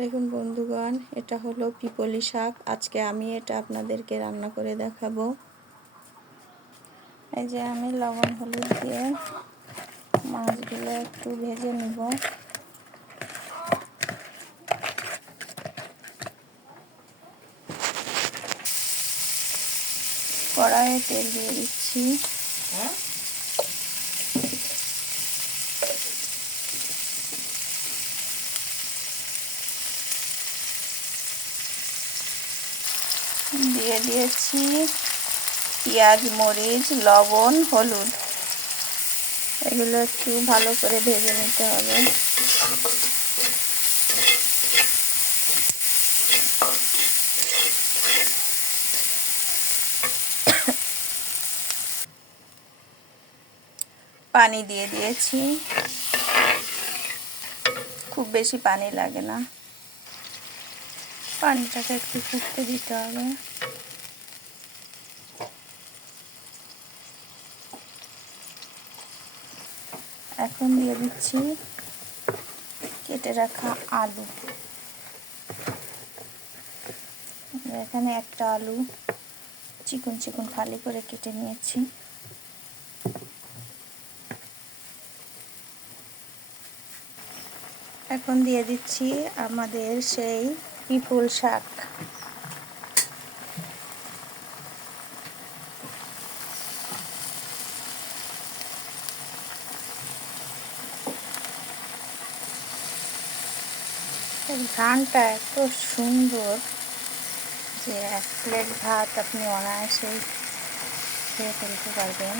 দেখুন বন্ধুগণ, এটা হলো পিপলি শাক। আজকে আমি এটা আপনাদেরকে রান্না করে দেখাবো। এই যে আমি লবণ হলুদ দিয়ে মাছগুলো একটু ভেজে নিব। কড়াইয়ে তেল দিয়ে দিচ্ছি। দিয়ে দিয়েছি পেঁয়াজ, মরিচ, লবণ, হলুদ। এগুলো একটু ভালো করে ভেজে নিতে হবে। পানি দিয়ে দিয়েছি, খুব বেশি পানি লাগে না। পানিটাকে একটু ফুটতে দিতে হবে। এখন দিয়ে দিচ্ছি কেটে রাখা আলু। এখানে একটা আলু চিকন চিকন ফালি করে কেটে নিয়েছি। এখন দিয়ে দিচ্ছি আমাদের সেই পিপল শাক। ঘ্রাণটা এত সুন্দর যে এক প্লেট ভাত আপনি অনায়াসেই খেয়ে ফেলতে পারবেন।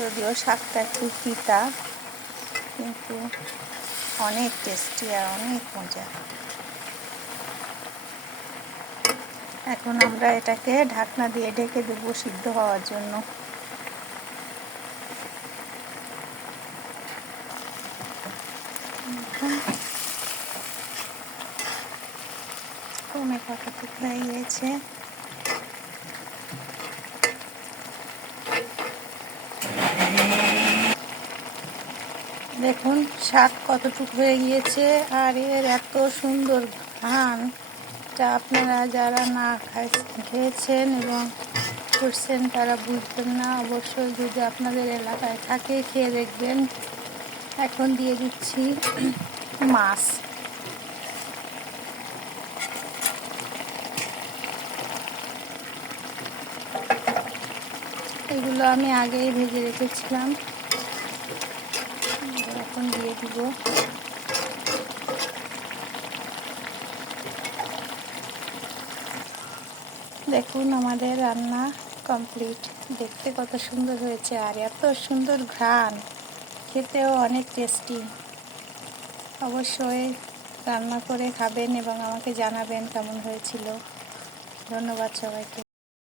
যদিও শাকটা একটু তিতা, কিন্তু অনেক টেস্টি আর অনেক মজা। এখন আমরা এটাকে ঢাকনা দিয়ে ঢেকে দেবো সিদ্ধ হওয়ার জন্য। কমে কতটুক হয়ে গিয়েছে। দেখুন শাক কতটুকু হয়ে গিয়েছে, আর এর এত সুন্দর ঘ্রাণ। এটা আপনারা যারা না খেয়েছেন এবং করছেন তারা বুঝবেন না। অবশ্যই যদি আপনাদের এলাকায় থাকে খেয়ে দেখবেন। এখন দিয়ে দিচ্ছি মাছ। এগুলো আমি আগেই ভেজে রেখেছিলাম, এখন দিয়ে দিব। দেখুন আমাদের রান্না কমপ্লিট। দেখতে কত সুন্দর হয়েছে আর এত সুন্দর ঘ্রাণ, খেতেও অনেক টেস্টি। অবশ্যই রান্না করে খাবেন এবং আমাকে জানাবেন কেমন হয়েছিল। ধন্যবাদ সবাইকে।